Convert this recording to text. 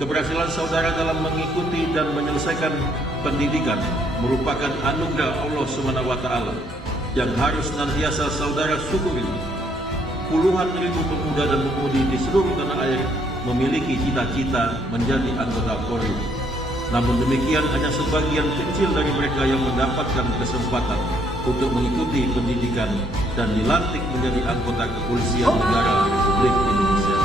Keberhasilan saudara dalam mengikuti dan menyelesaikan pendidikan merupakan anugerah Allah SWT yang harus senantiasa saudara syukuri. Puluhan ribu pemuda dan pemudi di seluruh tanah air memiliki cita-cita menjadi anggota Polri. Namun demikian, hanya sebagian kecil dari mereka yang mendapatkan kesempatan untuk mengikuti pendidikan dan dilantik menjadi anggota kepolisian negara Republik Indonesia.